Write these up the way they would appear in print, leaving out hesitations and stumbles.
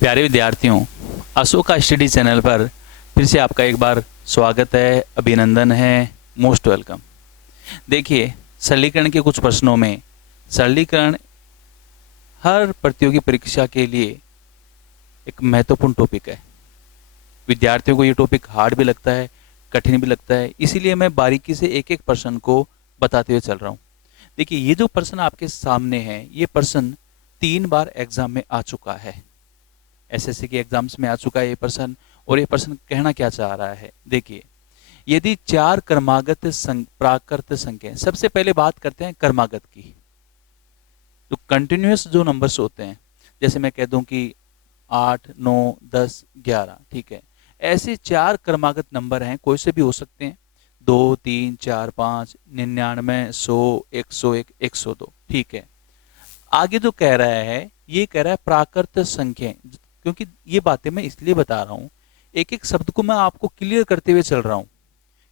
प्यारे विद्यार्थियों, Ashoka study channel पर फिर से आपका एक बार स्वागत है, अभिनंदन है, मोस्ट वेलकम। देखिए, सरलीकरण के कुछ प्रश्नों में सरलीकरण हर प्रतियोगी परीक्षा के लिए एक महत्वपूर्ण टॉपिक है। विद्यार्थियों को ये टॉपिक हार्ड भी लगता है, कठिन भी लगता है, इसीलिए मैं बारीकी से एक एक प्रश्न को बताते हुए चल रहा हूँ। देखिए, ये जो प्रश्न आपके सामने है, ये प्रश्न 3 बार एग्जाम में आ चुका है। एसएससी के एग्जाम्स में आ चुका है ये प्रश्न। और ये प्रश्न कहना क्या चाह रहा है, देखिए, यदि 4 क्रमागत प्राकृत संख्या, सबसे पहले बात करते हैं क्रमागत की। तो कंटिन्यूअस जो नंबर्स होते हैं, जैसे मैं कह दूं कि 8, 9, 10, 11, ठीक है, ऐसे 4 क्रमागत नंबर हैं, कोई से भी हो सकते हैं, 2, 3, 4, 5, 99, 100, 101, 102, ठीक है। आगे जो कह रहा है, ये कह रहा है प्राकृत संख्या, क्योंकि ये बातें मैं इसलिए बता रहा हूं, एक एक शब्द को मैं आपको क्लियर करते हुए चल रहा हूं,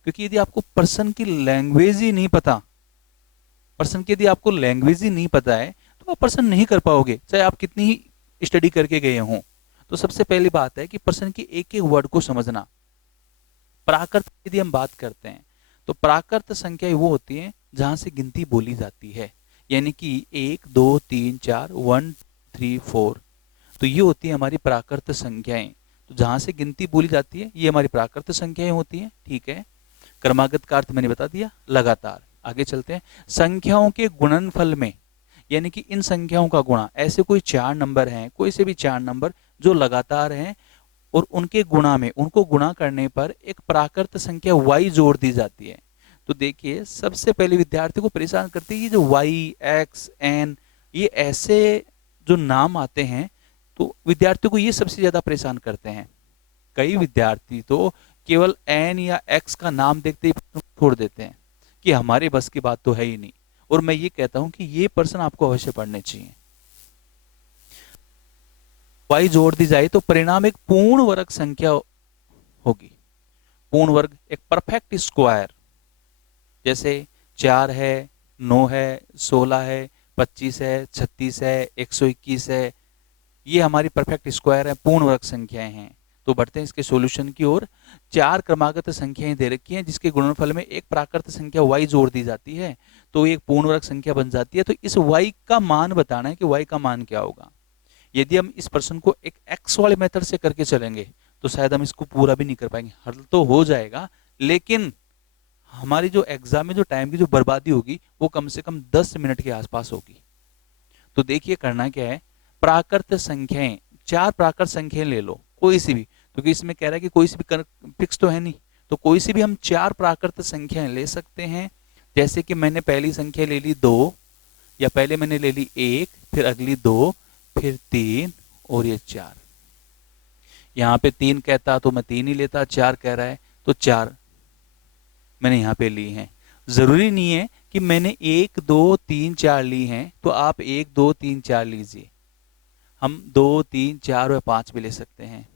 क्योंकि यदि आपको पर्सन की लैंग्वेज ही नहीं पता, पर्सन की यदि आपको लैंग्वेज ही नहीं पता है तो आप पर्सन नहीं कर पाओगे, चाहे आप कितनी ही स्टडी करके गए हों। तो सबसे पहली बात है कि पर्सन की एक एक वर्ड को समझना। प्राकृत यदि हम बात करते हैं तो प्राकृत संख्या वो होती है जहां से गिनती बोली जाती है, यानी कि 1, 2, 3, 4, 1, 3, 4, तो ये होती है हमारी प्राकृत संख्याएं। तो जहां से गिनती बोली जाती है ये हमारी प्राकृत संख्याएं होती हैं, ठीक है। क्रमागत का अर्थ मैंने बता दिया, लगातार। आगे चलते हैं, संख्याओं के गुणनफल में, यानी कि इन संख्याओं का गुणा, ऐसे कोई 4 नंबर हैं, कोई से भी 4 नंबर जो लगातार हैं, और उनके गुणा में, उनको गुणा करने पर एक प्राकृत संख्या y जोड़ दी जाती है। तो देखिए, सबसे पहले विद्यार्थी को परेशान करती है ये जो y, x, n, ये ऐसे जो नाम आते हैं, तो विद्यार्थियों को ये सबसे ज्यादा परेशान करते हैं। कई विद्यार्थी तो केवल n या x का नाम देखते ही छोड़ देते हैं कि हमारे बस की बात तो है ही नहीं। और मैं ये कहता हूं कि ये प्रश्न आपको अवश्य पढ़ने चाहिए। y जोड़ दी जाए तो परिणाम एक पूर्ण वर्ग संख्या होगी। पूर्ण वर्ग, एक परफेक्ट स्क्वायर, जैसे 4 है, 9 है, 16 है, 25 है, 36 है, 121 है, ये हमारी परफेक्ट स्क्वायर है, पूर्ण वर्ग संख्याएं हैं। तो बढ़ते हैं इसके सॉल्यूशन की ओर। 4 क्रमागत संख्याएं दे रखी हैं जिसके गुणनफल में एक प्राकृत संख्या y जोड़ दी जाती है, तो एक पूर्ण वर्ग संख्या बन जाती है। तो इस y का मान बताना है कि y का मान क्या होगा। यदि हम इस प्रश्न को एक x वाले मेथड से करके चलेंगे तो शायद हम इसको पूरा भी नहीं कर पाएंगे। हल तो हो जाएगा, लेकिन हमारी जो एग्जाम में जो टाइम की जो बर्बादी होगी वो कम से कम 10 मिनट के आसपास होगी। तो देखिए, करना क्या है, प्राकृत संख्याएं, 4 प्राकृत संख्याएं ले लो, कोई सी भी, क्योंकि इसमें कह रहा है कि कोई सी भी फिक्स तो है नहीं, तो कोई सी भी हम 4 प्राकृत संख्याएं ले सकते हैं। जैसे कि मैंने पहली संख्या ले ली 2, या पहले मैंने ले ली 1, फिर अगली 2, फिर 3, और ये 4। यहाँ पे 3 कहता तो मैं 3 ही लेता, 4 कह रहा है तो 4 मैंने यहाँ पे ली हैं। जरूरी नहीं है कि मैंने 1, 2, 3, 4 ली हैं तो आप 1, 2, 3, 4 लीजिए। हम 2, 3, 4 व 5 भी ले सकते हैं।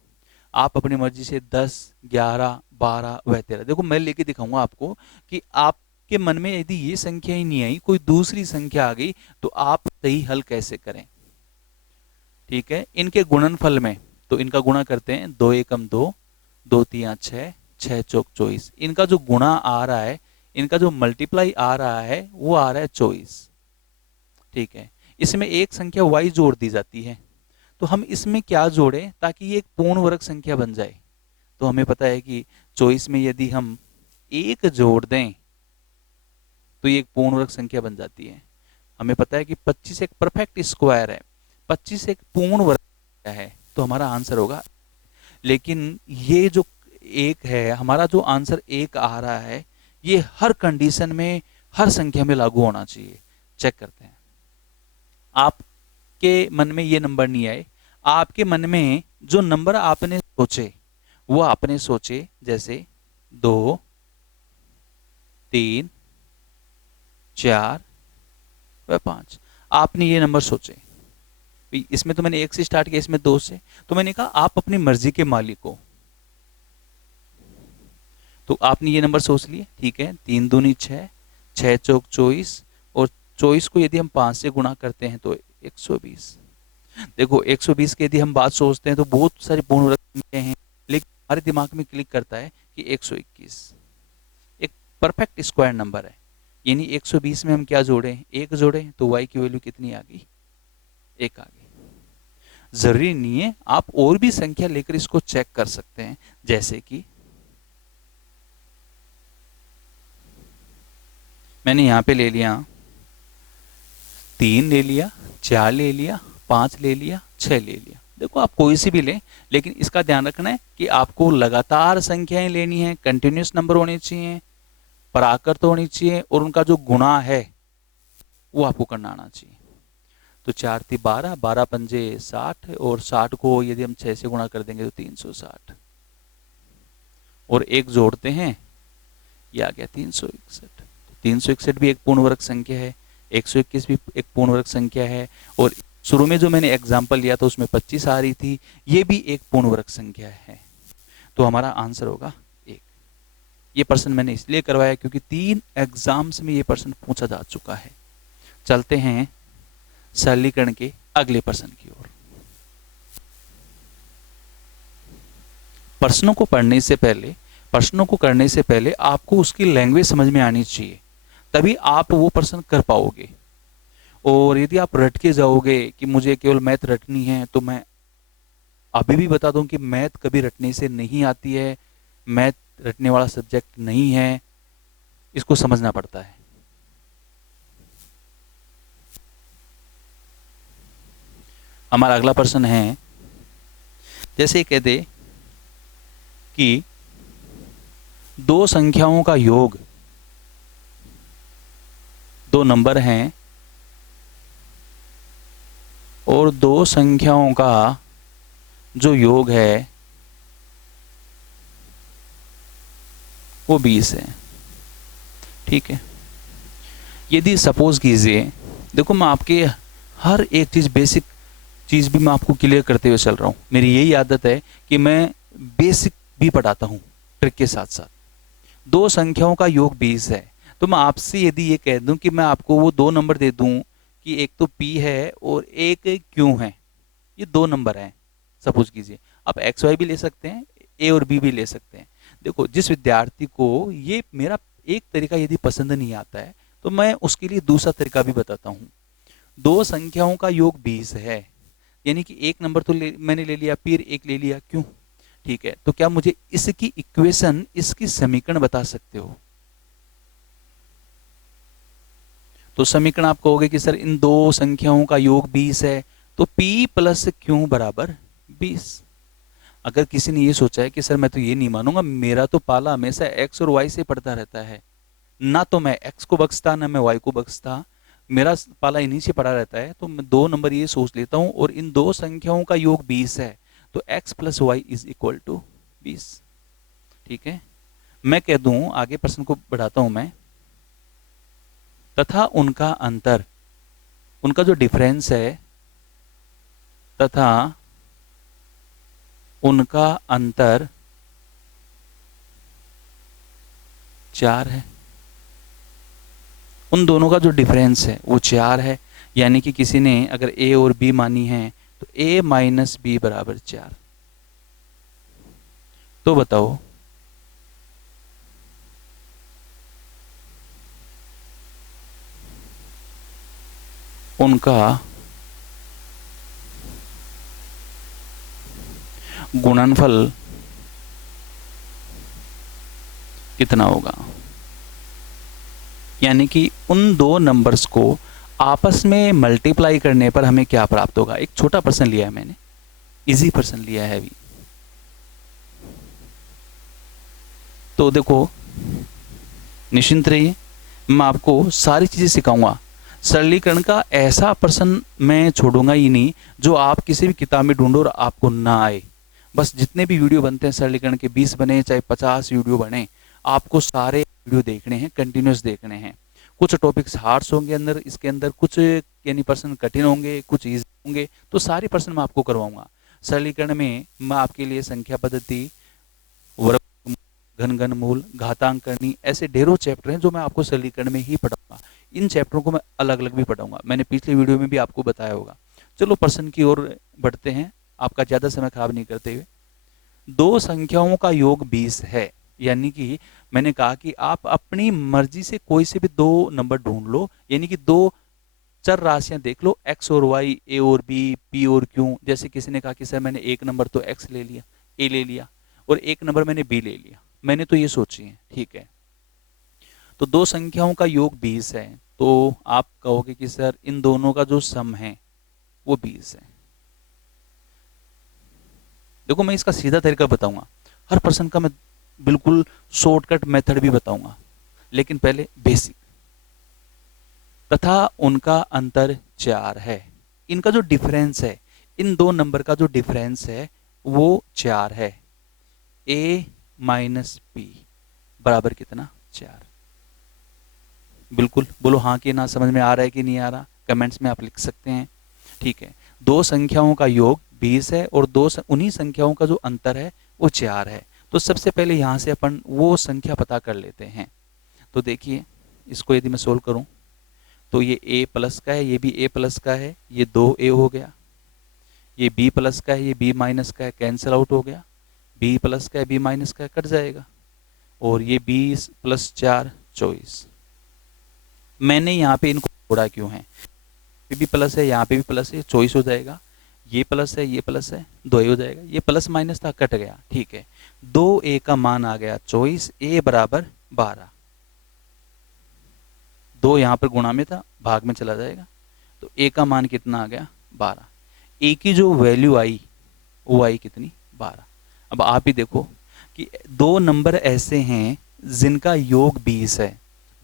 आप अपनी मर्जी से 10, 11, 12 व 13, देखो मैं लेके दिखाऊंगा आपको कि आपके मन में यदि ये संख्या ही नहीं आई, कोई दूसरी संख्या आ गई, तो आप सही हल कैसे करें, ठीक है। इनके गुणनफल में, तो इनका गुणा करते हैं, 2 एकम 2, 2 तिया 6, 6 चौक 24। इनका जो गुणा आ रहा है, इनका जो मल्टीप्लाई आ रहा है, वो आ रहा है 24, ठीक है। इसमें एक संख्या y जोड़ दी जाती है, तो हम इसमें क्या जोड़ें ताकि ये एक पूर्ण वर्ग संख्या बन जाए। तो हमें पता है कि 24 में यदि हम 1 जोड़ दें तो ये एक पूर्ण वर्ग संख्या बन जाती है। हमें पता है कि 25 एक परफेक्ट स्क्वायर है, 25 एक पूर्ण वर्ग संख्या है, तो हमारा आंसर होगा। लेकिन ये जो 1 है, हमारा जो आंसर 1 आ रहा है, ये हर कंडीशन में, हर संख्या में लागू होना चाहिए। चेक करते हैं। आपके मन में ये नंबर नहीं आए, आपके मन में जो नंबर आपने सोचे वो आपने सोचे, जैसे 2, 3, 4 व 5, आपने ये नंबर सोचे। इसमें तो मैंने 1 से स्टार्ट किया, इसमें 2 से, तो मैंने कहा आप अपनी मर्जी के मालिक हो। तो आपने ये नंबर सोच लिए, ठीक है। 3 दूनी 6, 6 चौक 24, और 24 को यदि हम 5 से गुणा करते हैं तो 120। देखो 120 की यदि हम बात सोचते हैं तो बहुत सारी पूर्णवर्ग संख्याएं हैं, लेकिन हमारे दिमाग में क्लिक करता है कि 121 एक परफेक्ट स्क्वायर नंबर है। यानी 120 में हम क्या जोड़ें, एक जोड़ें तो y की वैल्यू कितनी आ गई, एक आ गई। जरूरी नहीं है, आप और भी संख्या लेकर इसको चेक कर सकते हैं, जैसे कि मैंने यहां पे ले लिया 3 ले लिया, 4 ले लिया, 5 ले लिया, 6 ले लिया। देखो आप कोई सी भी लें, लेकिन इसका ध्यान रखना है कि आपको लगातार संख्याएं लेनी है, कंटिन्यूस नंबर होने चाहिए, पराकृत होनी चाहिए, और उनका जो गुणा है वो आपको करना आना चाहिए। तो 4 × 12, 12 × 5 = 60, और 60 को यदि हम 6 से गुणा कर देंगे तो 360, और एक जोड़ते हैं, ये आ गया 361। 361 भी एक पूर्ण वर्ग संख्या है, 121 भी एक पूर्ण वर्ग संख्या है, और शुरू में जो मैंने एग्जाम्पल लिया था उसमें 25 आ रही थी, ये भी एक पूर्ण वर्ग संख्या है। तो हमारा आंसर होगा 1। ये प्रश्न मैंने इसलिए करवाया क्योंकि 3 एग्जाम्स में ये प्रश्न पूछा जा चुका है। चलते हैं सरलीकरण के अगले प्रश्न की ओर। प्रश्नों को करने से पहले आपको उसकी लैंग्वेज समझ में आनी चाहिए, तभी आप वो प्रश्न कर पाओगे। और यदि आप रट के जाओगे कि मुझे केवल मैथ रटनी है, तो मैं अभी भी बता दूं कि मैथ कभी रटने से नहीं आती है, मैथ रटने वाला सब्जेक्ट नहीं है, इसको समझना पड़ता है। हमारा अगला प्रश्न है, जैसे कह दे कि दो संख्याओं का योग, दो नंबर हैं और दो संख्याओं का जो योग है वो 20 है। ठीक है, यदि सपोज कीजिए, देखो मैं आपके हर एक चीज, बेसिक चीज भी मैं आपको क्लियर करते हुए चल रहा हूं। मेरी यही आदत है कि मैं बेसिक भी पढ़ाता हूं ट्रिक के साथ साथ। दो संख्याओं का योग 20 है, तो मैं आपसे यदि ये कह दूं कि मैं आपको वो दो नंबर दे दूं कि एक तो P है और एक Q है, ये दो नंबर हैं सपोज कीजिए। आप XY भी ले सकते हैं, A और B भी ले सकते हैं। देखो, जिस विद्यार्थी को ये मेरा एक तरीका यदि पसंद नहीं आता है, तो मैं उसके लिए दूसरा तरीका भी बताता हूँ। दो संख्याओं का योग 20 है, यानी कि एक नंबर तो मैंने ले लिया, फिर एक ले लिया Q। ठीक है, तो क्या मुझे इसकी इक्वेशन, इसकी समीकरण बता सकते हो? तो समीकरण आप कहोगे कि सर इन दो संख्याओं का योग 20 है, तो P + Q = 20। अगर किसी ने ये सोचा है कि सर मैं तो ये नहीं मानूंगा, मेरा तो पाला हमेशा x और y से पड़ता रहता है, ना तो मैं x को बख्शता ना मैं y को बख्शता, मेरा पाला इन्हीं से पड़ा रहता है, तो मैं दो नंबर ये सोच लेता हूं, और इन दो संख्याओं का योग 20 है, तो x + y = 20। ठीक है, मैं कह दूं, आगे प्रश्न को बढ़ाता हूं मैं, तथा उनका अंतर, उनका जो डिफरेंस है, तथा उनका अंतर 4 है। उन दोनों का जो डिफरेंस है वो 4 है, यानी कि किसी ने अगर A और B मानी है तो A - B = 4। तो बताओ उनका गुणनफल कितना होगा? यानी कि उन दो नंबर्स को आपस में मल्टीप्लाई करने पर हमें क्या प्राप्त होगा? एक छोटा प्रश्न लिया है मैंने, इजी प्रश्न लिया है अभी। तो देखो, निश्चिंत रहिए, मैं आपको सारी चीजें सिखाऊंगा। सरलीकरण का ऐसा प्रश्न मैं छोड़ूंगा ही नहीं जो आप किसी भी किताब में ढूंढो और आपको ना आए। बस जितने भी वीडियो बनते हैं सरलीकरण के, 20 बने चाहे 50 वीडियो बने, आपको सारे वीडियो देखने हैं, कंटिन्यूस देखने हैं। कुछ टॉपिक्स हार्ड्स होंगे अंदर, इसके अंदर कुछ यानी प्रश्न कठिन होंगे, कुछ ईजी होंगे, तो सारे प्रश्न मैं आपको करवाऊंगा। सरलीकरण में मैं आपके लिए संख्या पद्धति, वर्ग, घन, घनमूल, घातांकनी, ऐसे ढेरों चैप्टर हैं जो मैं आपको सरलीकरण में ही पढ़ाऊंगा। इन चैप्टरों को मैं अलग अलग भी पढ़ाऊंगा, मैंने पिछले वीडियो में भी आपको बताया होगा। चलो प्रश्न की ओर बढ़ते हैं, आपका ज़्यादा समय खराब नहीं करते हुए। दो संख्याओं का योग 20 है, यानी कि मैंने कहा कि आप अपनी मर्जी से कोई से भी दो नंबर ढूंढ लो, यानी कि दो चर राशियां देख लो, एक्स और वाई, ए और बी, पी और क्यू। जैसे किसी ने कहा कि सर मैंने एक नंबर तो एक्स ले लिया, ए ले लिया, और एक नंबर मैंने बी ले लिया, मैंने तो ये सोची है, ठीक है। तो दो संख्याओं का योग 20 है, तो आप कहोगे कि सर इन दोनों का जो सम है वो 20 है। देखो मैं इसका सीधा तरीका बताऊंगा, हर पर्सन का मैं बिल्कुल शॉर्टकट मेथड भी बताऊंगा, लेकिन पहले बेसिक। तथा उनका अंतर 4 है। इनका जो डिफरेंस है, इन दो नंबर का जो डिफरेंस है वो 4 है। a माइनस बी बराबर कितना? 4। बिल्कुल बोलो हाँ कि ना, समझ में आ रहा है कि नहीं आ रहा, कमेंट्स में आप लिख सकते हैं, ठीक है। दो संख्याओं का योग 20 है और उन्हीं संख्याओं का जो अंतर है वो 4 है। तो सबसे पहले यहाँ से अपन वो संख्या पता कर लेते हैं। तो देखिए इसको यदि मैं सोल्व करूँ तो ये a प्लस का है, ये भी a प्लस का है, ये 2a हो गया। ये b प्लस का है, ये b माइनस का है, कैंसिल आउट हो गया। b प्लस का है, b माइनस का है, कट जाएगा। और ये 20 प्लस 4 24। मैंने यहाँ पे इनको जोड़ा क्यों है? ये भी प्लस है, यहाँ पे भी प्लस है, 24 हो जाएगा। ये प्लस है, ये प्लस है, 2 हो जाएगा। ये प्लस माइनस था, कट गया, ठीक है। 2a का मान आ गया 24, a बराबर 12। 2 यहाँ पर गुणा में था, भाग में चला जाएगा, तो a का मान कितना आ गया? 12। a की जो वैल्यू आई वो आई कितनी? 12। अब आप ही देखो कि दो नंबर ऐसे हैं जिनका योग 20 है,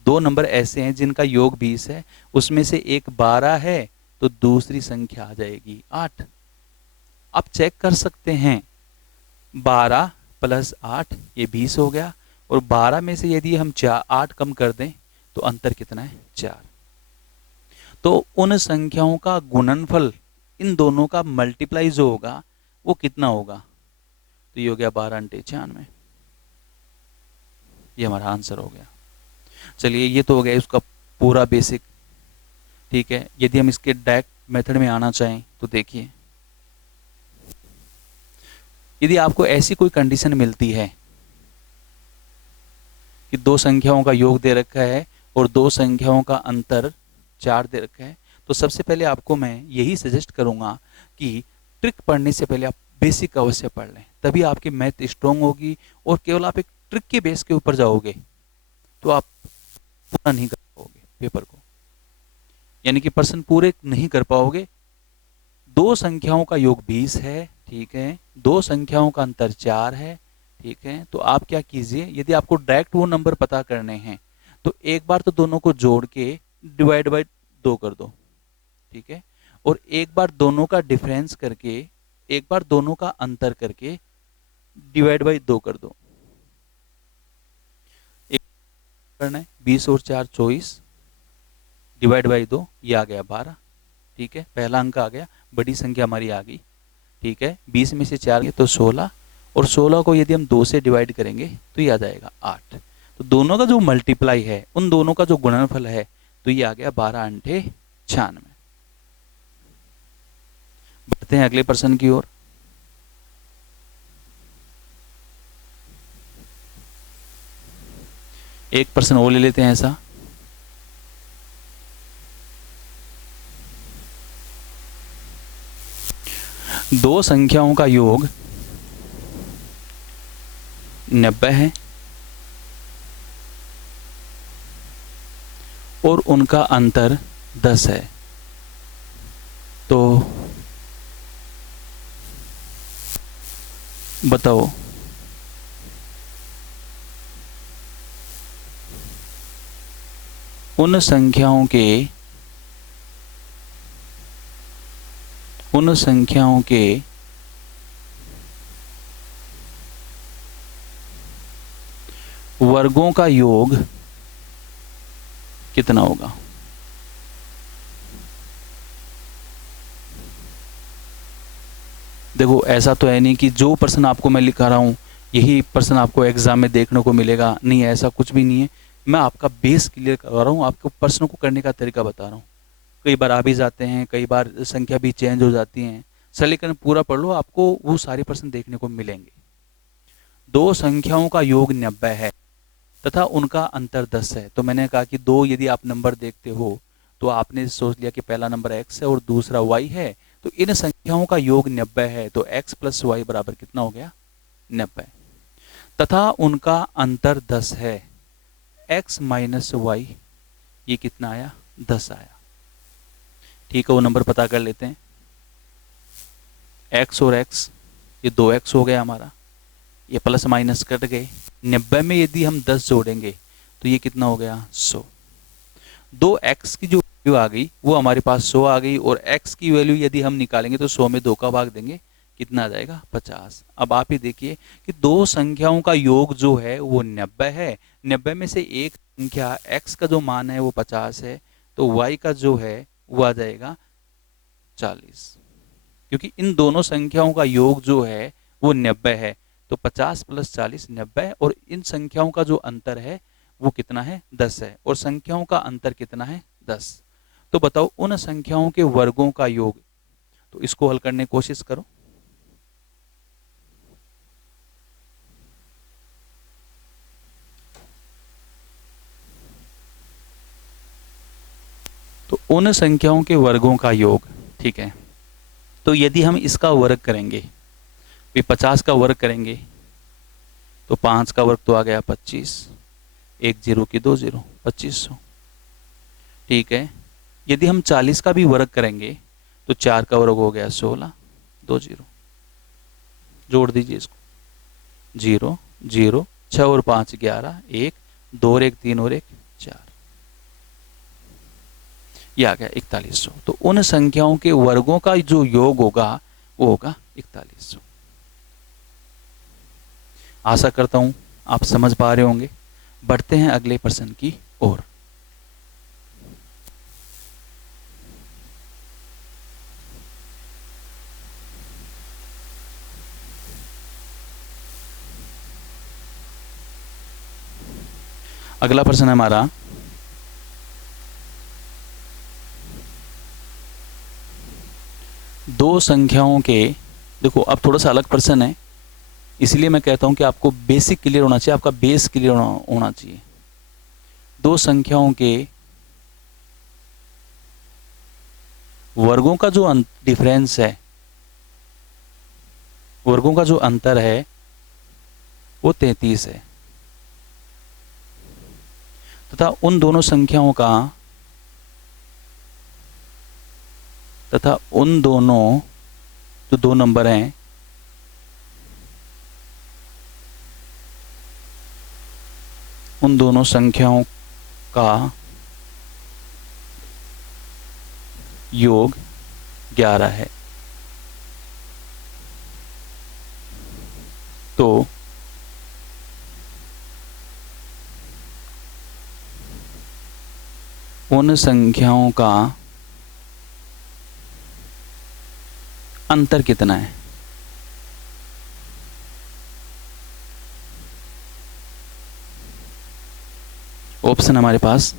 दो नंबर ऐसे हैं जिनका योग 20 है, उसमें से एक 12 है तो दूसरी संख्या आ जाएगी 8। आप चेक कर सकते हैं, 12 प्लस 8 ये 20 हो गया, और 12 में से यदि हम 8 कम कर दें तो अंतर कितना है? 4। तो उन संख्याओं का गुणनफल, इन दोनों का मल्टीप्लाई जो होगा वो कितना होगा? तो ये हो गया 12 × 96। ये हमारा आंसर हो गया। चलिए ये तो हो गया उसका पूरा बेसिक, ठीक है। यदि हम इसके डायरेक्ट मेथड में आना चाहें तो देखिए, यदि आपको ऐसी कोई कंडीशन मिलती है कि दो संख्याओं का योग दे रखा है और दो संख्याओं का अंतर 4 दे रखा है, तो सबसे पहले आपको मैं यही सजेस्ट करूंगा कि ट्रिक पढ़ने से पहले आप बेसिक अवश्य पढ़ लें, तभी आपकी मैथ स्ट्रांग होगी। और केवल आप एक ट्रिक के बेस के ऊपर जाओगे तो आप पूरा नहीं कर पाओगे पेपर को, यानी कि प्रश्न पूरे नहीं कर पाओगे। दो संख्याओं का योग 20 है, ठीक है, दो संख्याओं का अंतर 4 है, ठीक है। तो आप क्या कीजिए, यदि आपको डायरेक्ट वो नंबर पता करने हैं तो एक बार तो दोनों को जोड़ के डिवाइड बाय 2 कर दो, ठीक है। और एक बार दोनों का डिफरेंस करके, एक बार दोनों का अंतर करके डिवाइड बाय 2 कर दो। एक करना है 20 और 4 24, डिवाइड बाय 2, ये आ गया 12, ठीक है। पहला अंक आ गया, बड़ी संख्या हमारी आ गई, ठीक है। 20 में से 4 गए तो 16, और 16 को यदि हम 2 से डिवाइड करेंगे तो ये आ जाएगा 8। तो दोनों का जो मल्टीप्लाई है, उन दोनों का जो गुणनफल है, तो ये आ गया 12 × 96। बढ़ते हैं अगले प्रश्न की ओर। एक प्रश्न और ले लेते हैं ऐसा। दो संख्याओं का योग 90 है और उनका अंतर 10 है, तो बताओ उन संख्याओं के वर्गों का योग कितना होगा? देखो ऐसा तो है नहीं कि जो प्रश्न आपको मैं लिखा रहा हूं यही प्रश्न आपको एग्जाम में देखने को मिलेगा, नहीं, ऐसा कुछ भी नहीं है। मैं आपका बेस क्लियर करवा रहा हूं, आपको प्रश्नों को करने का तरीका बता रहा हूं। कई बार आ भी जाते हैं, कई बार संख्या भी चेंज हो जाती हैं। सरलीकरण पूरा पढ़ लो, आपको वो सारे प्रश्न देखने को मिलेंगे। दो संख्याओं का योग 90 है तथा उनका अंतर 10 है। तो मैंने कहा कि दो यदि आप नंबर देखते हो तो आपने सोच लिया कि पहला नंबर x है और दूसरा y है, तो इन संख्याओं का योग 90 है, तो x प्लस वाई बराबर कितना हो गया? 90। तथा उनका अंतर 10 है, x माइनस वाई, ये कितना आया? 10 आया। ठीक है, वो नंबर पता कर लेते हैं। x और x, ये 2x हो गया हमारा, ये प्लस माइनस कट गए। 90 में यदि हम 10 जोड़ेंगे तो ये कितना हो गया? 100। 2x की जो वैल्यू आ गई वो हमारे पास 100 आ गई, और x की वैल्यू यदि हम निकालेंगे तो 100 में 2 का भाग देंगे, कितना आ जाएगा? 50। अब आप ही देखिए कि दो संख्याओं का योग जो है वो 90 है। 90 में से एक संख्या x का जो मान है वो 50 है, तो y का जो है वो आ जाएगा 40, क्योंकि इन दोनों संख्याओं का योग जो है वो 90 है। तो 50 प्लस 40 90, और इन संख्याओं का जो अंतर है वो कितना है? 10 है, और संख्याओं का अंतर कितना है? 10। तो बताओ उन संख्याओं के वर्गों का योग। तो इसको हल करने की कोशिश करो। तो उन संख्याओं के वर्गों का योग, ठीक है। तो यदि हम इसका वर्ग करेंगे, 50 का वर्ग करेंगे तो 5 का वर्ग तो आ गया 25, एक जीरो की 2 जीरो, 2500। ठीक है, यदि हम 40 का भी वर्ग करेंगे तो 4 का वर्ग हो गया 16, 2 जीरो, जोड़ दीजिए इसको, 0 0, 6 और 5 11, 1 2 और 1 3 और 1 4, ये आ गया 4100। तो उन संख्याओं के वर्गों का जो योग होगा वो होगा 4100। आशा करता हूं आप समझ पा रहे होंगे। बढ़ते हैं अगले प्रश्न की ओर। अगला प्रश्न है हमारा, दो संख्याओं के, देखो अब थोड़ा सा अलग प्रश्न है, इसलिए मैं कहता हूं कि आपको बेसिक क्लियर होना चाहिए, आपका बेस क्लियर होना चाहिए। दो संख्याओं के वर्गों का जो डिफरेंस है, वर्गों का जो अंतर है वो 33 है, तथा उन दोनों संख्याओं का, तथा उन दोनों जो दो नंबर हैं उन दोनों संख्याओं का योग 11 है। तो उन संख्याओं का अंतर कितना है? ऑप्शन हमारे पास,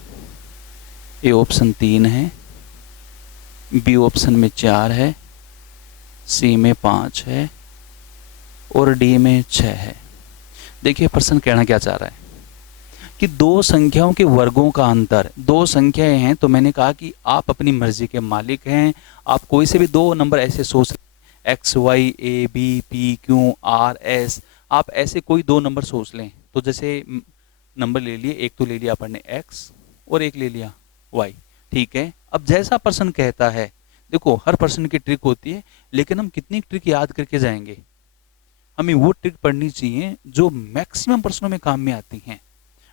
ए ऑप्शन 3 है, बी ऑप्शन में 4 है, सी में 5 है और डी में 6 है। देखिए प्रश्न कहना क्या चाह रहा है कि दो संख्याओं के वर्गों का अंतर, दो संख्याएं हैं तो मैंने कहा कि आप अपनी मर्जी के मालिक हैं। आप कोई से भी दो नंबर ऐसे सोच, X Y A B P Q R S, आप ऐसे कोई दो नंबर सोच लें। तो जैसे नंबर ले लिए, एक तो ले लिया अपन ने एक्स और एक ले लिया वाई, ठीक है। अब जैसा प्रश्न कहता है, देखो हर प्रश्न की ट्रिक होती है, लेकिन हम कितनी ट्रिक याद करके जाएंगे? हमें वो ट्रिक पढ़नी चाहिए जो मैक्सिमम प्रश्नों में काम में आती हैं।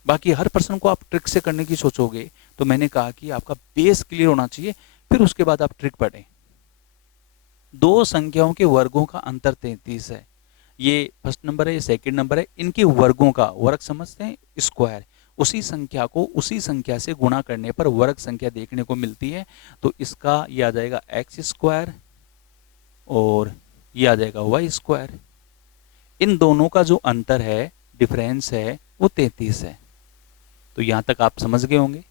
बाकी हर प्रश्न को आप ट्रिक से करने की सोचोगे तो मैंने कहा कि आपका बेस क्लियर होना चाहिए, फिर उसके बाद आप ट्रिक पढ़ें। दो संख्याओं के वर्गों का अंतर 33 है। ये फर्स्ट नंबर है, ये सेकंड नंबर है। इनके वर्गों का, वर्ग समझते हैं, स्क्वायर, उसी संख्या को उसी संख्या से गुणा करने पर वर्ग संख्या देखने को मिलती है। तो इसका ये आ जाएगा एक्स स्क्वायर और ये आ जाएगा वाई स्क्वायर। इन दोनों का जो अंतर है, डिफरेंस है, वो 33 है। तो यहां तक आप समझ गए होंगे।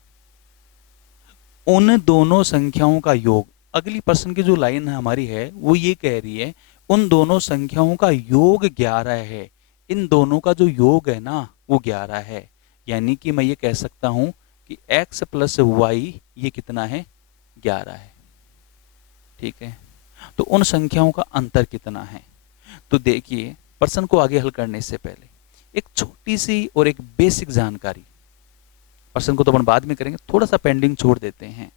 उन दोनों संख्याओं का योग, अगली प्रश्न की जो लाइन हमारी है वो ये कह रही है उन दोनों संख्याओं का योग 11 है। इन दोनों का जो योग है ना वो 11 है। यानी कि मैं ये कह सकता हूं कि x प्लस वाई ये कितना है, 11 है। ठीक है, तो उन संख्याओं का अंतर कितना है। तो देखिए प्रश्न को आगे हल करने से पहले एक छोटी सी और एक बेसिक जानकारी, प्रश्न को तो अपन बाद में करेंगे, थोड़ा सा पेंडिंग छोड़ देते हैं।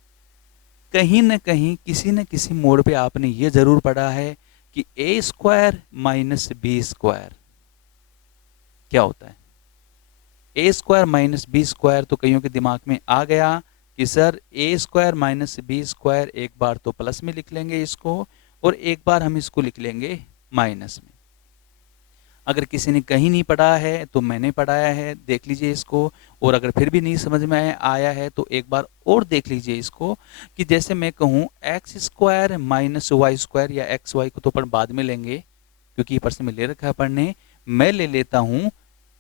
कहीं न कहीं किसी न किसी मोड़ पे आपने ये जरूर पढ़ा है कि ए स्क्वायर माइनस बी स्क्वायर क्या होता है। ए स्क्वायर माइनस बी स्क्वायर तो कईयों के दिमाग में आ गया कि सर ए स्क्वायर माइनस बी स्क्वायर एक बार तो प्लस में लिख लेंगे इसको और एक बार हम इसको लिख लेंगे माइनस में। अगर किसी ने कहीं नहीं पढ़ा है तो मैंने पढ़ाया है, देख लीजिए इसको। और अगर फिर भी नहीं समझ में आया है तो एक बार और देख लीजिए इसको कि जैसे मैं कहूँ X square minus Y square, या एक्स वाई को तो अपन बाद में लेंगे क्योंकि ये प्रश्न में ले रखा है पढ़ने। मैं ले लेता हूँ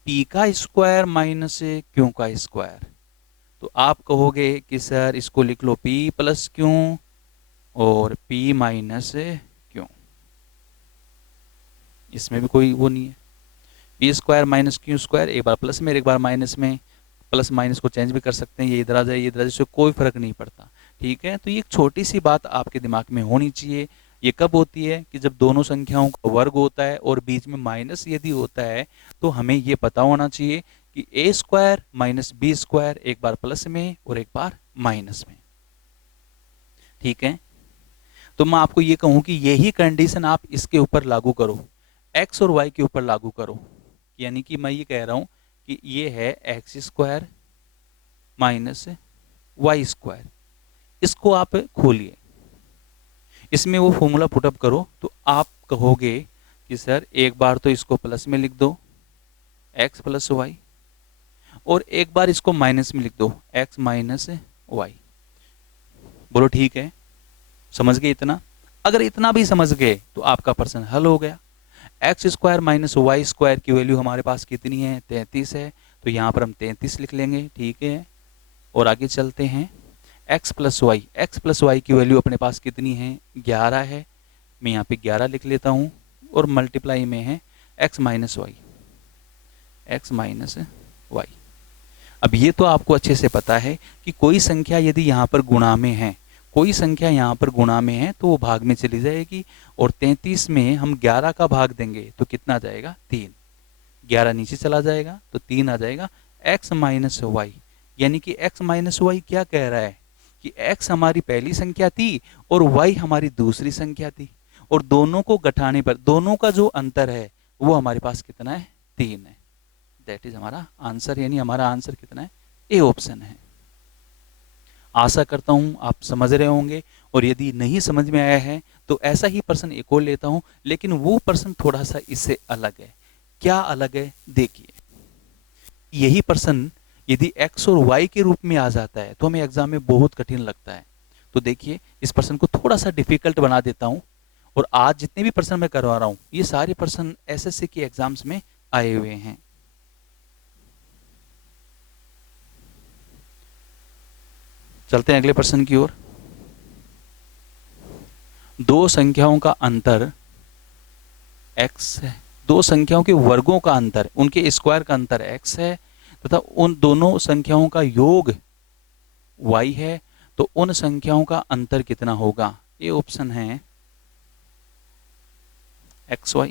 पी का स्क्वायर माइनस क्यू का स्क्वायर। तो आप कहोगे कि सर इसको लिख लो पी प्लस क्यू और पी माइनस क्यू, इसमें भी कोई वो नहीं है। P square minus Q square, एक बार प्लस में एक बार माइनस में, प्लस माइनस को चेंज भी कर सकते हैं, ये इधर आ जाए ये इधर आ जाए, इससे कोई फर्क नहीं पड़ता। ठीक है, तो ये एक छोटी सी बात आपके दिमाग में होनी चाहिए। ये कब होती है कि जब दोनों संख्याओं का वर्ग होता है और बीच में माइनस यदि होता है तो हमें ये पता होना चाहिए कि ए स्क्वायर माइनस बी स्क्वायर एक बार प्लस में और एक बार माइनस में। ठीक है, तो मैं आपको ये कहूं कि यही कंडीशन आप इसके ऊपर लागू करो, एक्स और वाई के ऊपर लागू करो। यानी कि मैं ये कह रहा हूं कि ये है X square minus Y square, इसको आप खोलिए, इसमें वो फॉर्मूला पुटअप करो तो आप कहोगे कि सर एक बार तो इसको प्लस में लिख दो एक्स प्लस वाई और एक बार इसको माइनस में लिख दो एक्स माइनस वाई। बोलो ठीक है, समझ गए इतना? अगर इतना भी समझ गए तो आपका प्रश्न हल हो गया। X square minus Y square की वैल्यू हमारे पास कितनी है, 33 है, तो यहाँ पर हम 33 लिख लेंगे। ठीक है, और आगे चलते हैं। एक्स प्लस वाई की वैल्यू अपने पास कितनी है, 11 है, मैं यहाँ पे 11 लिख लेता हूँ और मल्टीप्लाई में है एक्स माइनस वाई। अब ये तो आपको अच्छे से पता है कि कोई संख्या यदि यहाँ पर गुणा में है, कोई संख्या यहाँ पर गुणा में है तो वो भाग में चली जाएगी, और 33 में हम 11 का भाग देंगे तो कितना आ जाएगा, 3। 11 नीचे चला जाएगा तो 3 आ जाएगा x माइनस वाई। यानी कि x माइनस वाई क्या कह रहा है कि x हमारी पहली संख्या थी और y हमारी दूसरी संख्या थी, और दोनों को घटाने पर दोनों का जो अंतर है वो हमारे पास कितना है, 3 है। दैट इज हमारा आंसर, यानी हमारा आंसर कितना है, ए ऑप्शन है। आशा करता हूं आप समझ रहे होंगे, और यदि नहीं समझ में आया है तो ऐसा ही प्रश्न एक और लेता हूं, लेकिन वो प्रश्न थोड़ा सा इससे अलग है। क्या अलग है, देखिए। यही प्रश्न यदि x और y के रूप में आ जाता है तो हमें एग्जाम में बहुत कठिन लगता है। तो देखिए इस प्रश्न को थोड़ा सा डिफिकल्ट बना देता हूं, और आज जितने भी प्रश्न मैं करवा रहा हूं ये सारे प्रश्न एसएससी के एग्जाम्स में आए हुए हैं। चलते हैं अगले प्रश्न की ओर। दो संख्याओं का अंतर x है, दो संख्याओं के वर्गों का अंतर, उनके स्क्वायर का अंतर x है, तथा उन दोनों संख्याओं का योग y है, तो उन संख्याओं का अंतर कितना होगा। ये ऑप्शन है xy,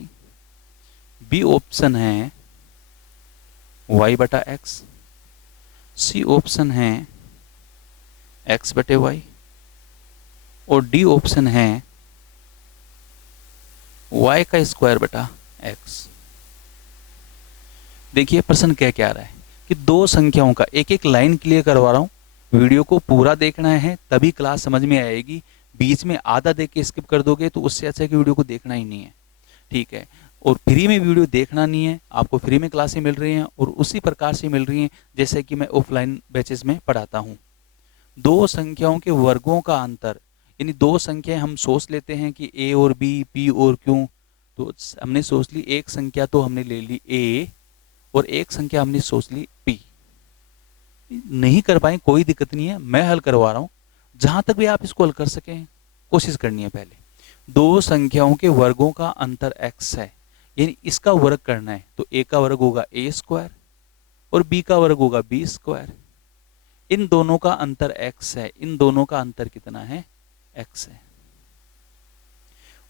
बी ऑप्शन है y बटा x, सी ऑप्शन है x बटे y, और डी ऑप्शन है y का स्क्वायर बटा x। देखिए प्रश्न क्या रहा है कि दो संख्याओं का, एक एक लाइन क्लियर करवा रहा हूं, वीडियो को पूरा देखना है तभी क्लास समझ में आएगी। बीच में आधा देख के स्किप कर दोगे तो उससे अच्छा है कि वीडियो को देखना ही नहीं है। ठीक है, और फ्री में वीडियो देखना नहीं है, आपको फ्री में क्लासें मिल रही हैं और उसी प्रकार से मिल रही हैं जैसे कि मैं ऑफलाइन बैचेस में पढ़ाता हूँ। दो संख्याओं के वर्गों का अंतर, यानी दो संख्याएं हम सोच लेते हैं कि a और b, p और q, तो हमने सोच ली एक संख्या तो हमने ले ली a और एक संख्या हमने सोच ली p। नहीं कर पाए कोई दिक्कत नहीं है, मैं हल करवा रहा हूं। जहां तक भी आप इसको हल कर सकें कोशिश करनी है। पहले दो संख्याओं के वर्गों का अंतर x है, यानी इसका वर्ग करना है, तो a का वर्ग होगा a स्क्वायर और b का वर्ग होगा b स्क्वायर। इन दोनों का अंतर x है, इन दोनों का अंतर कितना है, x है।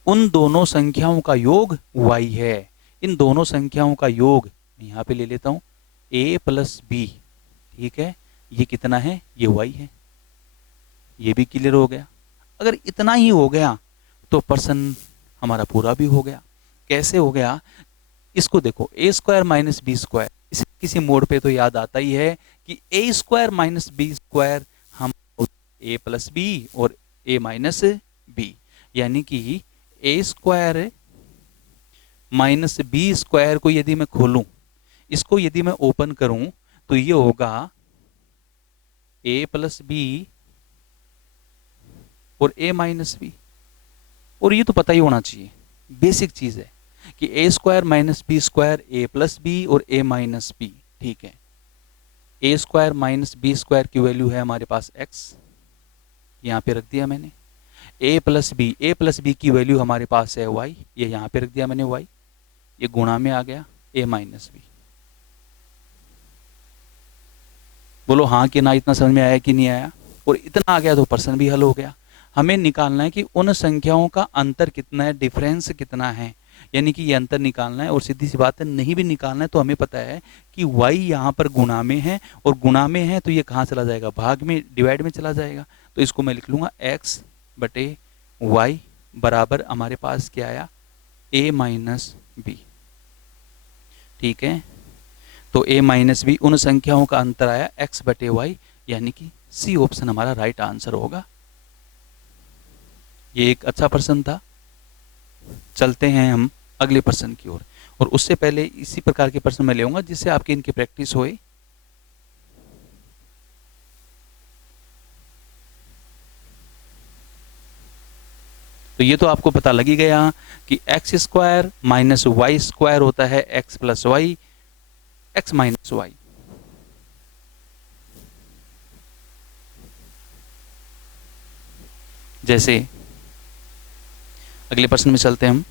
उन दोनों संख्याओं का योग y है। इन दोनों संख्याओं का योग मैं यहां पे ले लेता हूं a प्लस बी, ठीक है, ये कितना है, ये y है। ये भी क्लियर हो गया। अगर इतना ही हो गया तो प्रश्न हमारा पूरा भी हो गया। कैसे हो गया, इसको देखो, a square minus B square, इसे किसी मोड पे तो याद आता ही है कि a square minus B square हम a प्लस बी और a माइनस बी, यानी कि a square minus B square को यदि मैं खोलूं, इसको यदि मैं ओपन करूं तो ये होगा a प्लस बी और a माइनस बी। और ये तो पता ही होना चाहिए, बेसिक चीज है कि a square minus B square a plus B और a माइनस बी, ठीक है। a square minus B square की वैल्यू है हमारे पास x, यहाँ पे रख दिया मैंने। a प्लस बी की वैल्यू हमारे पास है y, ये यहाँ पे रख दिया मैंने y, ये गुणा में आ गया a माइनस बी। बोलो हाँ कि ना, इतना समझ में आया कि नहीं आया? और इतना आ गया तो प्रश्न भी हल हो गया। हमें निकालना है कि उन संख्याओं का अंतर कितना है, डिफरेंस कितना है, यानी कि ये अंतर निकालना है। और सीधी सी बात है, नहीं भी निकालना है तो हमें पता है कि y यहाँ पर गुणा में है, और गुणा में है तो ये कहाँ चला जाएगा, भाग में, डिवाइड में चला जाएगा। तो इसको मैं लिख लूंगा x बटे वाई बराबर हमारे पास क्या आया, a माइनस बी, ठीक है। तो a माइनस बी, उन संख्याओं का अंतर आया x बटे वाई, यानी कि सी ऑप्शन हमारा राइट आंसर होगा। ये एक अच्छा प्रश्न था। चलते हैं हम अगले प्रश्न की ओर, और उससे पहले इसी प्रकार के प्रश्न मैं ले आऊंगा जिससे आपकी इनकी प्रैक्टिस होए। तो ये तो आपको पता लग ही गया कि X square minus Y square होता है X plus Y, X minus Y. जैसे अगले प्रश्न में चलते हैं हम।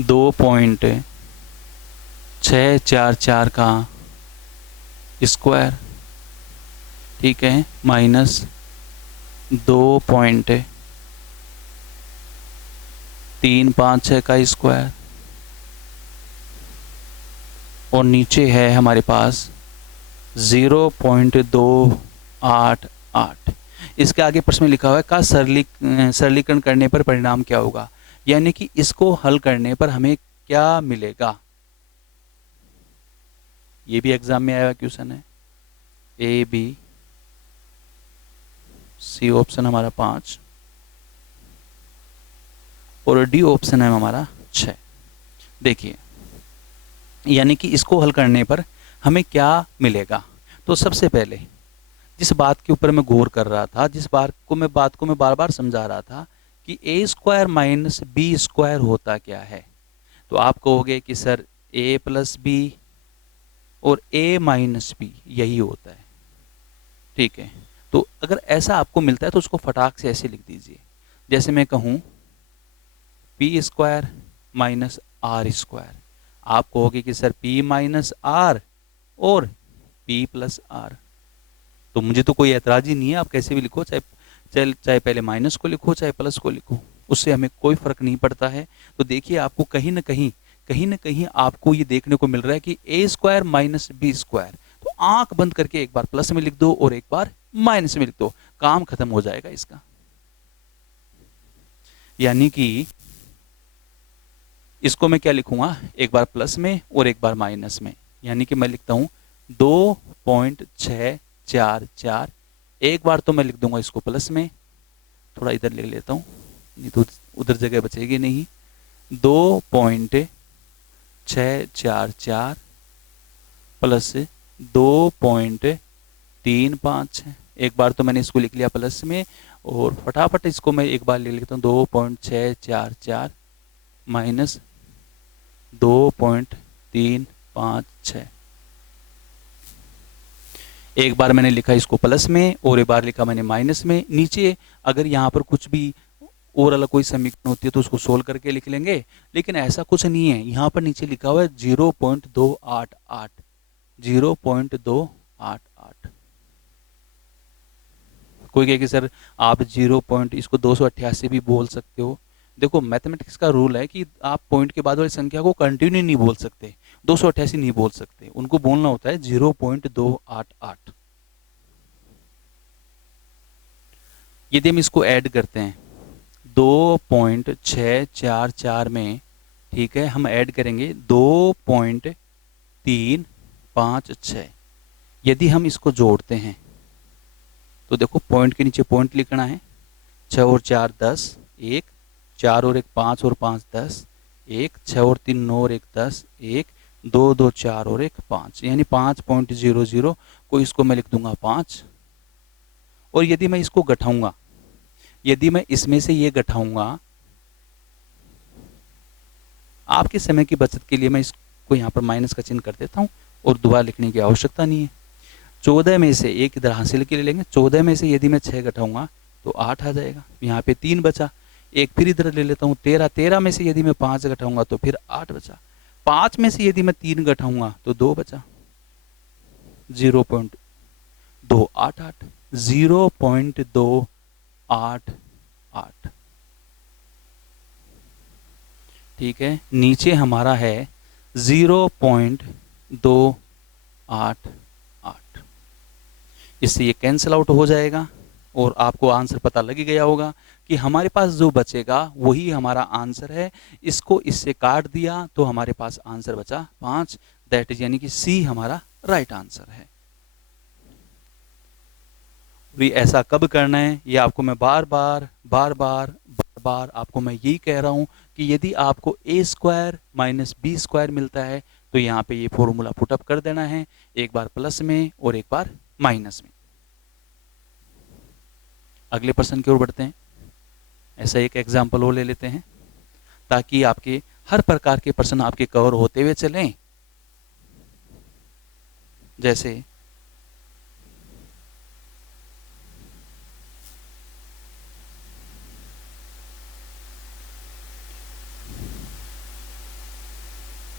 दो पॉइंट 644 का स्क्वायर, ठीक है, माइनस 2.356 का स्क्वायर, और नीचे है हमारे पास 0.288। इसके आगे प्रश्न में लिखा हुआ है का सरलीकरण करने पर परिणाम क्या होगा, यानी कि इसको हल करने पर हमें क्या मिलेगा। ये भी एग्जाम में आया क्वेश्चन है। ए बी सी ऑप्शन हमारा 5 और डी ऑप्शन है हमारा 6। देखिए, यानी कि इसको हल करने पर हमें क्या मिलेगा। तो सबसे पहले जिस बात के ऊपर मैं गौर कर रहा था, जिस बात को मैं बार बार समझा रहा था कि a square minus B square होता क्या है, तो आप कहोगे कि सर a प्लस बी और a माइनस बी यही होता है, ठीक है। तो अगर ऐसा आपको मिलता है तो उसको फटाक से ऐसे लिख दीजिए, जैसे मैं कहूँ p square minus R square, आप कहोगे कि सर p माइनस आर और p प्लस आर। तो मुझे तो कोई ऐतराज ही नहीं है, आप कैसे भी लिखो, चाहे पहले माइनस को लिखो चाहे प्लस को लिखो, उससे हमें कोई फर्क नहीं पड़ता है। तो देखिए, आपको कहीं ना कहीं आपको ये देखने को मिल रहा है कि a square minus B square, तो आंख बंद करके एक बार प्लस में लिख दो और एक बार माइनस में लिख दो, काम खत्म हो जाएगा इसका। यानी कि इसको मैं क्या लिखूंगा, एक बार प्लस में और एक बार माइनस में, यानी कि मैं लिखता हूं 2.644। एक बार तो मैं लिख दूंगा इसको प्लस में, थोड़ा इधर ले लेता हूं नहीं तो उधर जगह बचेगी नहीं, 2.644 प्लस 2.356। एक बार तो मैंने इसको लिख लिया प्लस में, और फटाफट इसको मैं एक बार ले लेता हूँ 2.644 -2.356। एक बार मैंने लिखा इसको प्लस में और एक बार लिखा मैंने माइनस में। नीचे अगर यहाँ पर कुछ भी और अलग कोई समीकरण होती है तो उसको सोल्व करके लिख लेंगे, लेकिन ऐसा कुछ नहीं है। यहाँ पर नीचे लिखा हुआ है 0.288, 0.288। कोई कहे कि सर आप 0 पॉइंट इसको 288 भी बोल सकते हो। देखो मैथमेटिक्स का रूल है कि आप पॉइंट के बाद वाली संख्या को कंटिन्यू नहीं बोल सकते, 288 नहीं बोल सकते, उनको बोलना होता है 0.288। यदि हम इसको ऐड करते हैं 2.644 में, ठीक है, हम ऐड करेंगे 2.356। यदि हम इसको जोड़ते हैं तो देखो पॉइंट के नीचे पॉइंट लिखना है, 6 और 4 10, 1, 4 और 1 5 और 5 10, 1, 6 और 3 9 और 1 10, 1, 2 2 4 और 1 5, यानी 5.00 को इसको मैं लिख दूंगा 5। और यदि मैं इसको घटाऊंगा, यदि मैं इसमें से ये घटाऊंगा, आपके समय की बचत के लिए मैं इसको यहाँ पर माइनस का चिन्ह कर देता हूँ और दोबारा लिखने की आवश्यकता नहीं है। 14 में से एक इधर हासिल के लिए लेंगे, 14 में से यदि मैं 6 घटाऊंगा तो 8 आ जाएगा, यहाँ पे 3 बचा। एक फिर इधर ले लेता हूँ 13, 13 में से यदि मैं 5 घटाऊंगा तो फिर 8 बचा। 5 में से यदि मैं 3 घटाऊंगा तो 2 बचा, 0.288, 0.288। ठीक है, नीचे हमारा है 0.288। इससे ये कैंसिल आउट हो जाएगा और आपको आंसर पता लग ही गया होगा कि हमारे पास जो बचेगा वही हमारा आंसर है। इसको इससे काट दिया तो हमारे पास आंसर बचा 5, दैट इज यानी कि सी हमारा राइट आंसर है। भी ऐसा कब करना है ये आपको मैं बार बार आपको मैं यही कह रहा हूं कि यदि आपको a square minus B square मिलता है तो यहाँ पे ये फॉर्मूला पुटअप कर देना है, एक बार प्लस में और एक बार माइनस में। अगले प्रश्न की ओर बढ़ते हैं। ऐसा एक एग्जाम्पल और ले लेते हैं ताकि आपके हर प्रकार के प्रश्न आपके कवर होते हुए चलें। जैसे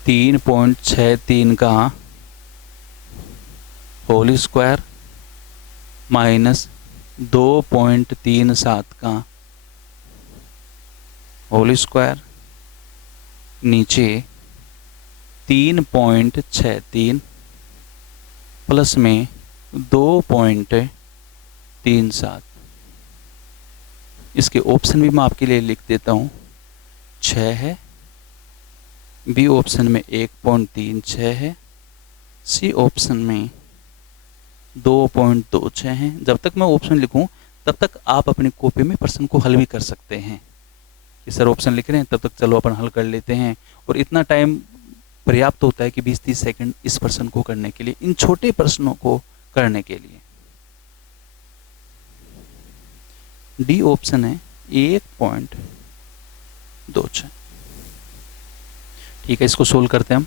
3.63 का होल स्क्वायर माइनस 2.37 का होल स्क्वायर, नीचे 3.63 प्लस में 2.37। इसके ऑप्शन भी मैं आपके लिए लिख देता हूँ, 6 है, बी ऑप्शन में 1.36 है, सी ऑप्शन में 2.26 है। जब तक मैं ऑप्शन लिखूं तब तक आप अपनी कॉपी में प्रश्न को हल भी कर सकते हैं कि सर ऑप्शन लिख रहे हैं तब तक चलो अपन हल कर लेते हैं, और इतना टाइम पर्याप्त होता है कि 20-30 सेकंड इस प्रश्न को करने के लिए, इन छोटे प्रश्नों को करने के लिए। डी ऑप्शन है 1.26। ठीक है, इसको सोल्व करते हैं हम।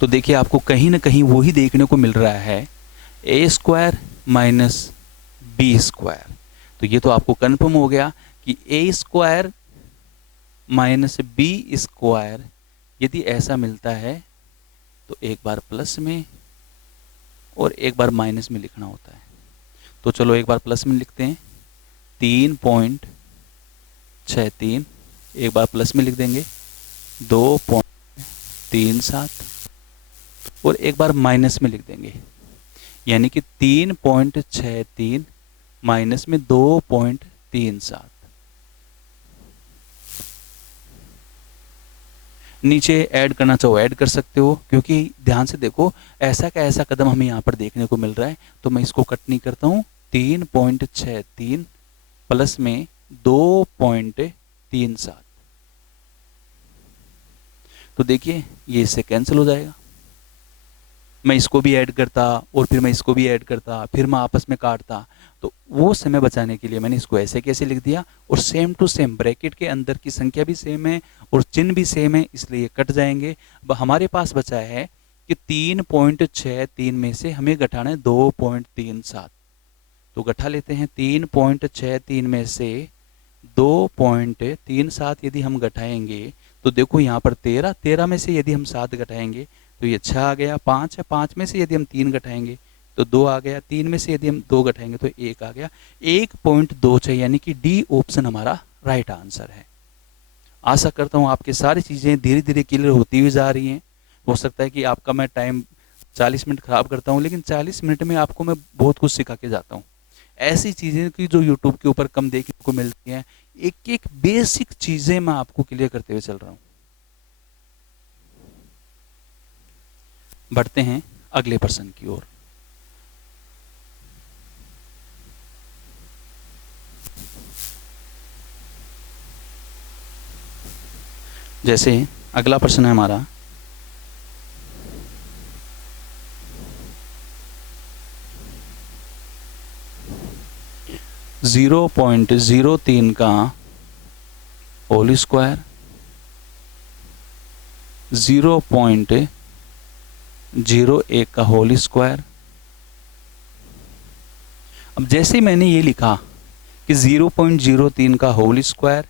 तो देखिए आपको कहीं ना कहीं वही देखने को मिल रहा है, ए स्क्वायर माइनस बी स्क्वायर। तो ये तो आपको कन्फर्म हो गया कि ए स्क्वायर माइनस बी स्क्वायर यदि ऐसा मिलता है तो एक बार प्लस में और एक बार माइनस में लिखना होता है। तो चलो एक बार प्लस में लिखते हैं, 3.63 एक बार प्लस में लिख देंगे, 2.37 और एक बार माइनस में लिख देंगे, यानी कि 3.63 माइनस में 2.37। नीचे ऐड करना चाहो ऐड कर सकते हो, क्योंकि ध्यान से देखो ऐसा का ऐसा कदम हमें यहाँ पर देखने को मिल रहा है। तो मैं इसको कट नहीं करता हूँ, 3.63 प्लस में 2.37। तो देखिए ये इससे कैंसिल हो जाएगा। मैं इसको भी ऐड करता और फिर मैं इसको भी ऐड करता, फिर मैं आपस में काटता, तो वो समय बचाने के लिए मैंने इसको ऐसे कैसे लिख दिया, और सेम टू सेम ब्रैकेट के अंदर की संख्या भी सेम है और चिन्ह भी सेम है, इसलिए कट जाएंगे। अब हमारे पास बचा है कि 3.63 में से हमें घटाना है 2.37, तो घटा लेते हैं। 3.63 में से 2.37 यदि हम घटाएंगे तो देखो यहाँ पर 13 में से यदि हम 7 घटाएंगे तो ये 6 आ गया। 5 है, 5 में से यदि हम 3 घटाएंगे तो 2 आ गया। 3 में से यदि हम 2 घटाएंगे तो 1 आ गया। 1.26 यानी कि डी ऑप्शन हमारा राइट आंसर है। आशा करता हूँ आपकी सारी चीज़ें धीरे धीरे क्लियर होती हुई जा रही हैं। हो सकता है कि आपका मैं टाइम 40 मिनट खराब करता हूँ, लेकिन 40 मिनट में आपको मैं बहुत कुछ सिखा के जाता हूँ। ऐसी चीज़ें की जो यूट्यूब के ऊपर कम देखने को मिलती हैं, एक एक बेसिक चीज़ें मैं आपको क्लियर करते हुए चल रहा हूँ। बढ़ते हैं अगले प्रश्न की ओर। जैसे अगला प्रश्न है हमारा, जीरो पॉइंट 03 का होल स्क्वायर, 0.01 का होल स्क्वायर। अब जैसे मैंने ये लिखा कि 0.03 का होल स्क्वायर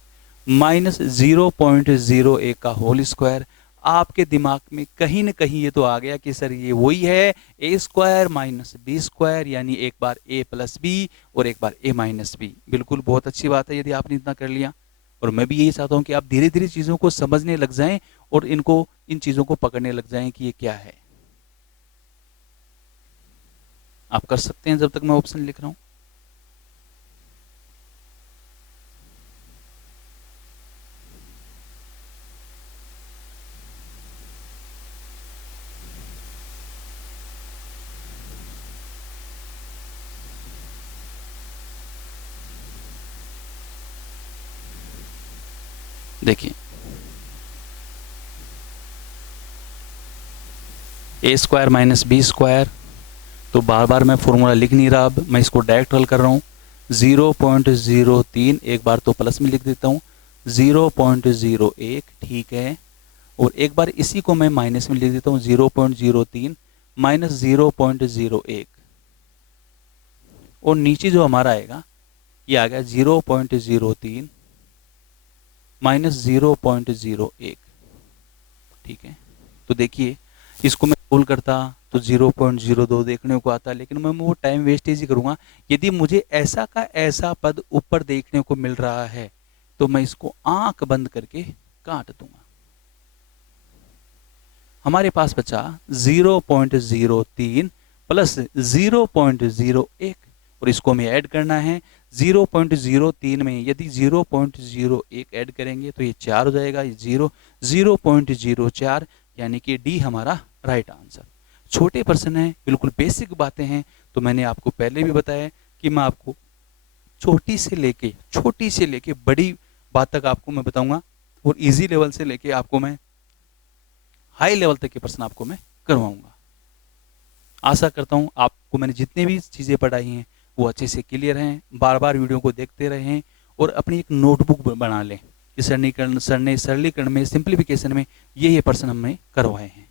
माइनस 0.01 का होल स्क्वायर, आपके दिमाग में कहीं ना कहीं ये तो आ गया कि सर ये वही है ए स्क्वायर माइनस बी स्क्वायर, यानी एक बार ए प्लस बी और एक बार ए माइनस बी। बिल्कुल बहुत अच्छी बात है यदि आपने इतना कर लिया, और मैं भी यही चाहता हूं कि आप धीरे धीरे चीज़ों को समझने लग जाएं और इन चीज़ों को पकड़ने लग जाएं कि ये क्या है। आप कर सकते हैं जब तक मैं ऑप्शन लिख रहा हूं। देखिए, ए स्क्वायर माइनस बी स्क्वायर, तो बार बार मैं फॉर्मूला लिख नहीं रहा, अब मैं इसको डायरेक्ट हल कर रहा हूँ। 0.03 एक बार तो प्लस में लिख देता हूँ, 0.01 ठीक है, और एक बार इसी को मैं माइनस में लिख देता हूँ, 0.03 माइनस 0.01, और नीचे जो हमारा आएगा ये आ गया 0.03 माइनस 0.01, ठीक है। तो देखिए इसको मैं सोल्व करता तो 0.02 देखने को आता, लेकिन मैं वो टाइम वेस्टेज ही करूंगा। यदि मुझे ऐसा का ऐसा पद ऊपर देखने को मिल रहा है तो मैं इसको आंख बंद करके काट दूंगा। हमारे पास बचा 0.03 प्लस 0.01, और इसको हमें ऐड करना है। 0.03 में यदि 0.01 ऐड करेंगे तो ये 4 हो जाएगा, 0.04, यानी कि डी हमारा राइट आंसर। छोटे प्रश्न हैं, बिल्कुल बेसिक बातें हैं, तो मैंने आपको पहले भी बताया कि मैं आपको छोटी से लेके बड़ी बात तक आपको मैं बताऊंगा, और इजी लेवल से लेके आपको मैं हाई लेवल तक के प्रश्न आपको मैं करवाऊंगा। आशा करता हूं आपको मैंने जितने भी चीज़ें पढ़ाई हैं वो अच्छे से क्लियर हैं। बार बार वीडियो को देखते रहें और अपनी एक नोटबुक बना लें कि सरलीकरण में, सिंप्लीफिकेशन में ये प्रश्न हमने करवाए हैं।